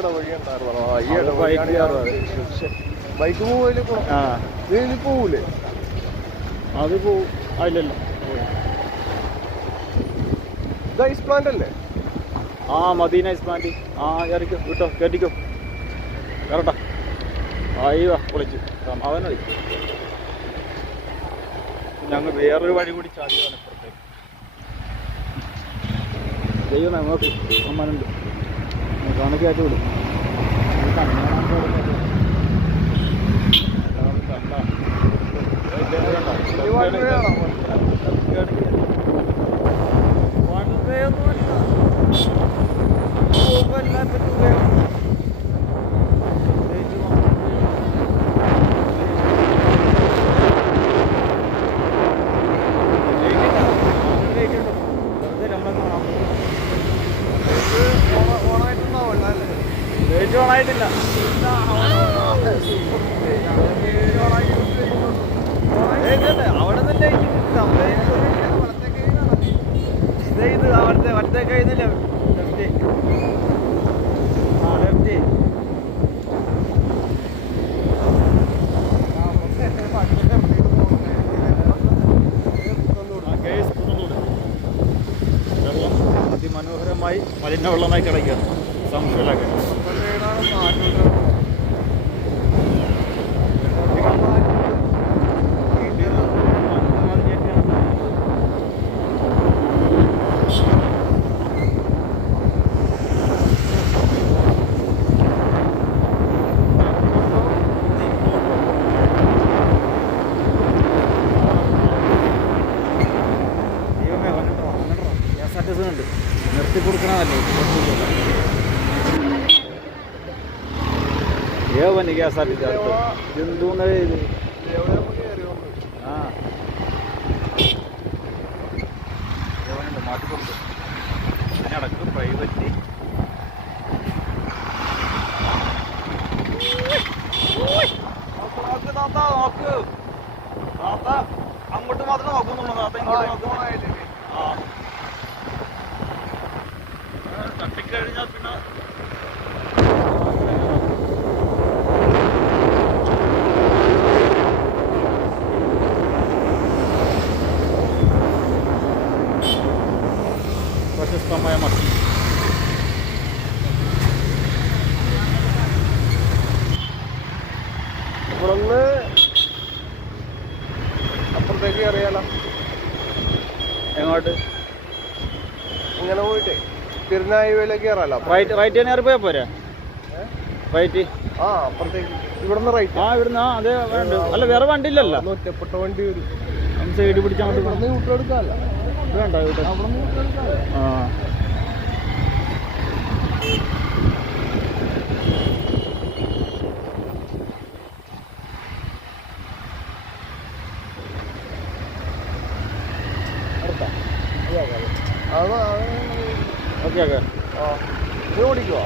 ഇടവഴി ഉണ്ടായിരുന്നു. ബൈക്ക് പോവല്ലേ പോവൂലേ? അത് പോവും. അതിലല്ല ഇത് ഐസ് പ്ലാന്റ് അല്ലേ? Madina ice plant. കയറിക്കോ വിട്ടോ, കയറ്റിക്കോ, കയറട്ടാ. അയ്യോ പൊളിച്ചു അവനായി. ഞങ്ങൾ വേറൊരു വഴി കൂടി ചാടിയതാണ് ഇപ്പുറത്തേക്ക്. ദൈവമേ നോക്കി അമ്മാനുണ്ട്, കാണി കയറ്റി വിടും. ഓണായിട്ടില്ല. അവിടെ നിന്നല്ലേ ഇത് അവിടുത്തെ വലത്തെ കഴിയുന്നില്ല. ലെഫ്റ്റ് ലെഫ്റ്റ് വെള്ളം അതിമനോഹരമായി മലിന വെള്ളമായി കിടക്കുകയാണ്. സംശയമില്ലാതെ ഉണ്ട്. നിർത്തി കൊടുക്കണമല്ലേ ഏവന് ഗ്യാസ് ആർട്ടിച്ച് അടുത്ത് എന്തോന്ന ഇത്. ഏവനുണ്ട് മാറ്റി കൊടുത്തു. അതിനടക്ക് പ്രൈവറ്റ് നോക്ക്. അങ്ങോട്ട് മാത്രം നോക്കുന്നുണ്ടോ? തട്ടിക്കഴിഞ്ഞാൽ പിന്നെ പ്രശസ്തമായ മത്തി. ഇവിടുന്ന് അപ്പുറത്തേക്ക് അറിയാലോ. എങ്ങോട്ട്? ഇങ്ങനെ പോയിട്ടേ തിരുനായിലേക്ക് കയറാലോ. റൈറ്റ് തന്നെ പോയാൽ പോരാ? റൈറ്റ് അപ്പുറത്തേക്ക് ഇവിടുന്ന് റൈറ്റ്. ഇവിടുന്ന് അതെ വേണ്ട. അല്ല വേറെ വണ്ടി ഇല്ലല്ലോ. ഒറ്റപ്പെട്ട വണ്ടി വരും. സൈഡ് പിടിച്ചാൽ ഇവിടുന്ന് വിട്ടെടുക്കാമല്ലോ. വേണ്ട അവിടെ നിന്ന് വിട്ടെടുക്കാം. Okay okay. നീ ഓടിക്കുവാ?